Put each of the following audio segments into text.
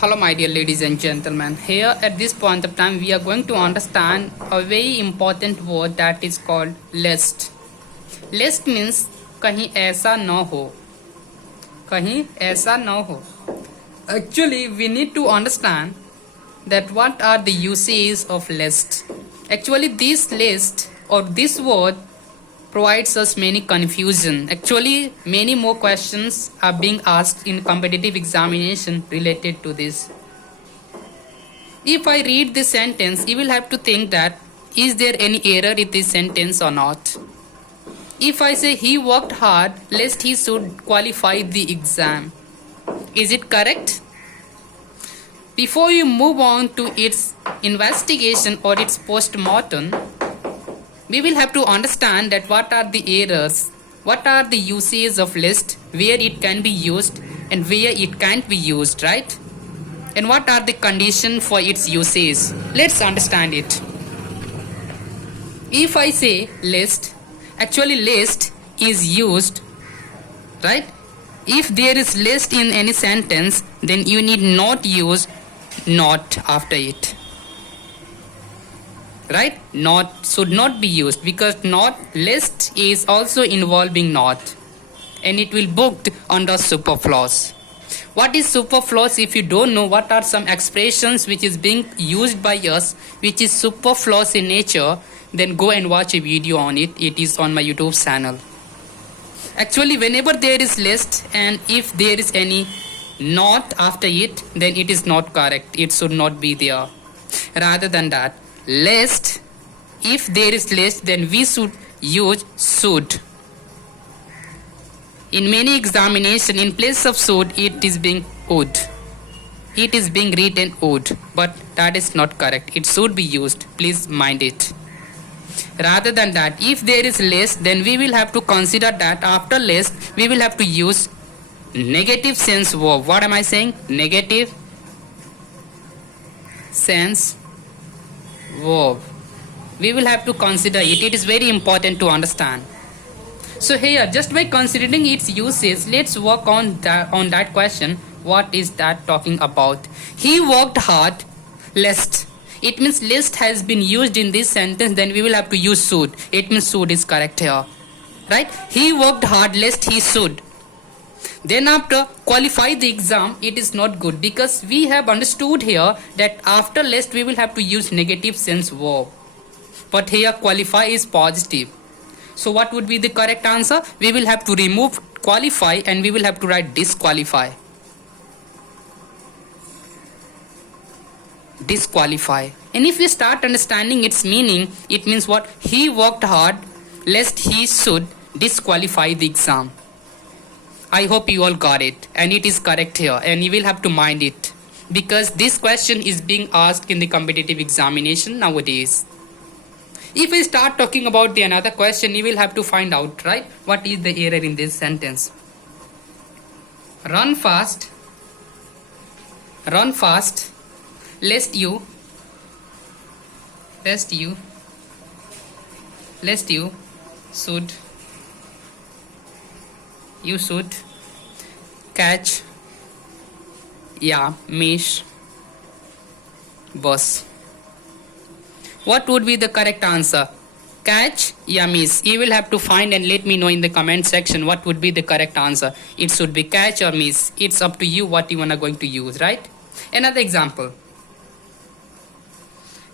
Hello my dear ladies and gentlemen, here at this point of time we are going to understand a very important word that is called lest. Lest means कहीं ऐसा न हो, कहीं ऐसा न हो. Actually we need to understand that what are the uses of lest. Actually this list or this word provides us many confusion. Actually many more questions are being asked in competitive examination related to this. If I read this sentence, you will have to think that is there any error in this sentence or not. If I say he worked hard lest he should qualify the exam, is it correct? Before you move on to its investigation or its post-mortem, we will have to understand that what are the errors, what are the uses of list, where it can be used and where it can't be used, right? And what are the conditions for its usage. Let's understand it. If I say list, actually list is used, right? If there is list in any sentence, then you need not use not after it. Right? Not should not be used because not list is also involving not and it will booked under superfluous. What is superfluous? If you don't know what are some expressions which is being used by us which is superfluous in nature, then go and watch a video on it. It is on my YouTube channel. Actually whenever there is list and if there is any not after it, then it is not correct. It should not be there. Rather than that, lest, if there is list, then we should use should. In many examination, in place of should, it is being would. It is being written would, but that is not correct. It should be used. Please mind it. Rather than that, if there is list, then we will have to consider that after list, we will have to use negative sense verb. What am I saying? Negative sense verb. We will have to consider it. It is very important to understand. So here, just by considering its uses, let's work on that question. What is that talking about? He worked hard lest. It means lest has been used in this sentence, then we will have to use should. It means should is correct here. Right? He worked hard lest he should. Then after qualify the exam, it is not good because we have understood here that after lest we will have to use negative sense verb. But here qualify is positive. So what would be the correct answer? We will have to remove qualify and we will have to write disqualify. Disqualify. And if we start understanding its meaning, it means what? He worked hard lest he should disqualify the exam. I hope you all got it and it is correct here and you will have to mind it because this question is being asked in the competitive examination nowadays. If we start talking about the another question, you will have to find out, right? What is the error in this sentence? Run fast, lest you should catch या miss bus. What would be the correct answer? Catch या miss? You will have to find and let me know in the comment section what would be the correct answer. It should be catch or miss. It's up to you what you are going to use, right? Another example.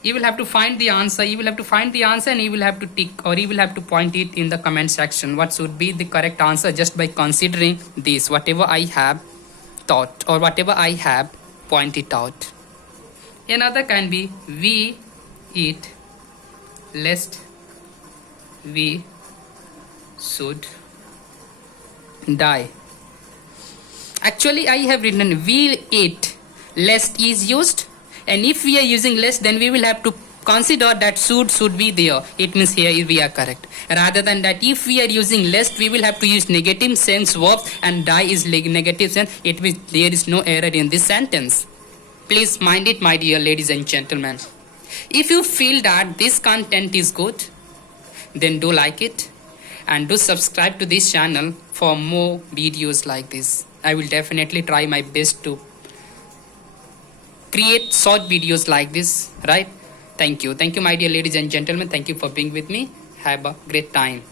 You will have to find the answer. You will have to find the answer and you will have to tick or you will have to point it in the comment section. What should be the correct answer just by considering this, whatever I have thought or whatever I have pointed out. Another can be we eat lest we should die. Actually, I have written we eat lest is used. And if we are using less, then we will have to consider that should be there. It means here we are correct. Rather than that, if we are using less, we will have to use negative sense verbs and die is negative sense. It means there is no error in this sentence. Please mind it, my dear ladies and gentlemen. If you feel that this content is good, then do like it and do subscribe to this channel for more videos like this. I will definitely try my best to create short videos like this, right? Thank you, my dear ladies and gentlemen. Thank you for being with me. Have a great time.